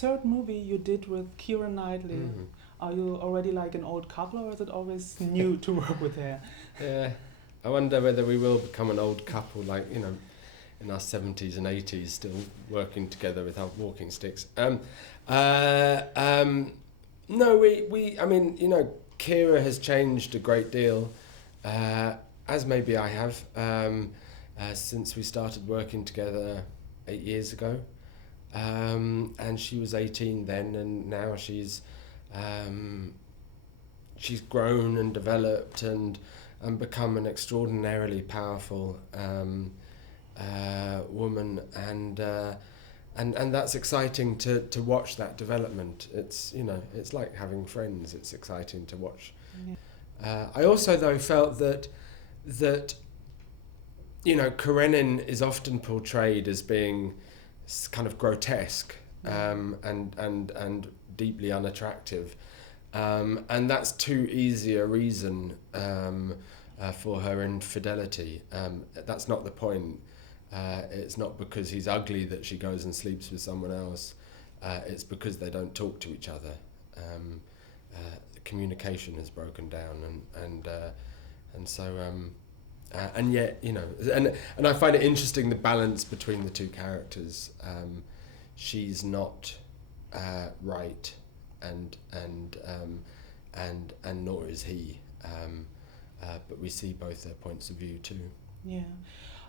third movie you did with Keira Knightley. Mhm. Are you already like an old couple, or is it always new to work with her? Yeah, I wonder whether we will become an old couple, like, you know, in our 70s and 80s, still working together with our walking sticks. No, I mean, you know, Kira has changed a great deal, as maybe I have, since we started working together 8 years ago. And she was 18 then, and now she's grown and developed and become an extraordinarily powerful woman, and that's exciting to watch that development. It's, you know, it's like having friends. It's exciting to watch. Yeah. I also though felt that you know, Karenina is often portrayed as being kind of grotesque, and deeply unattractive, and that's too easy a reason for her infidelity. That's not the point. It's not because he's ugly that she goes and sleeps with someone else. It's because they don't talk to each other. The communication has broken down, and so. And yet, you know, and I find it interesting, the balance between the two characters. She's not right, and nor is he. But we see both their points of view too. Yeah,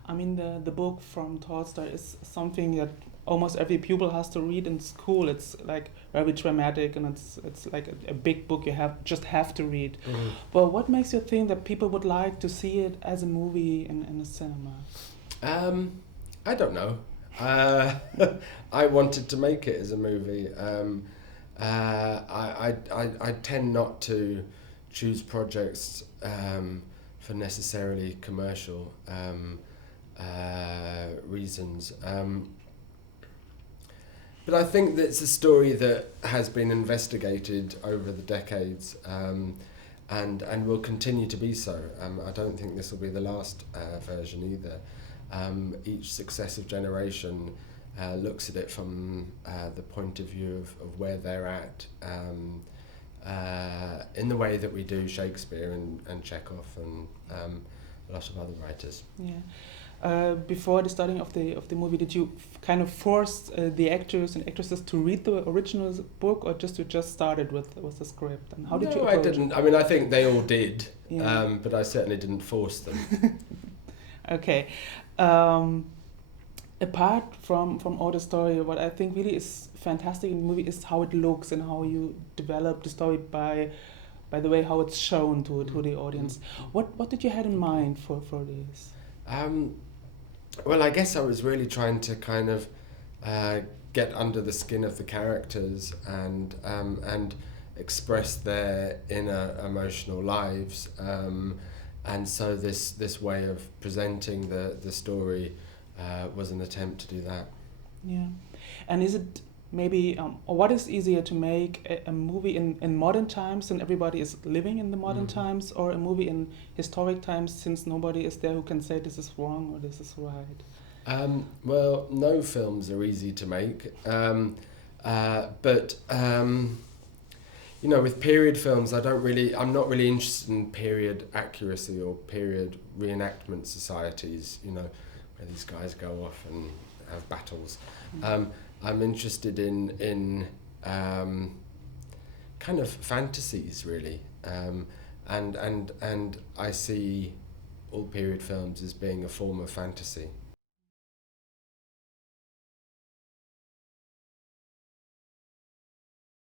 I mean the book from Tolstoy is something that almost every pupil has to read in school. It's like very dramatic, and it's like a big book you have to read. Mm-hmm. But what makes you think that people would like to see it as a movie in a cinema? I don't know. I wanted to make it as a movie. I tend not to choose projects for necessarily commercial reasons. But I think that it's a story that has been investigated over the decades, and will continue to be so. I don't think this will be the last version either. Each successive generation looks at it from the point of view of where they're at, in the way that we do Shakespeare and Chekhov and a lot of other writers. Yeah. Before the starting of the movie, did you kind of force the actors and actresses to read the original book, or you just started with the script? And how did you approach I didn't. I mean, I think they all did, Yeah. but I certainly didn't force them. Okay. Apart from all the story, what I think really is fantastic in the movie is how it looks and how you develop the story by the way how it's shown to the audience. What did you have in mind for this? Well, I guess I was really trying to kind of get under the skin of the characters and express their inner emotional lives, and so this way of presenting the story was an attempt to do that. Yeah, and is it maybe or what is easier to make a movie in modern times, and everybody is living in the modern times, or a movie in historic times, since nobody is there who can say this is wrong or this is right? Well, no films are easy to make, but you know, with period films, I'm not really interested in period accuracy or period reenactment societies, you know, where these guys go off and have battles. I'm interested in kind of fantasies, really, and I see all period films as being a form of fantasy.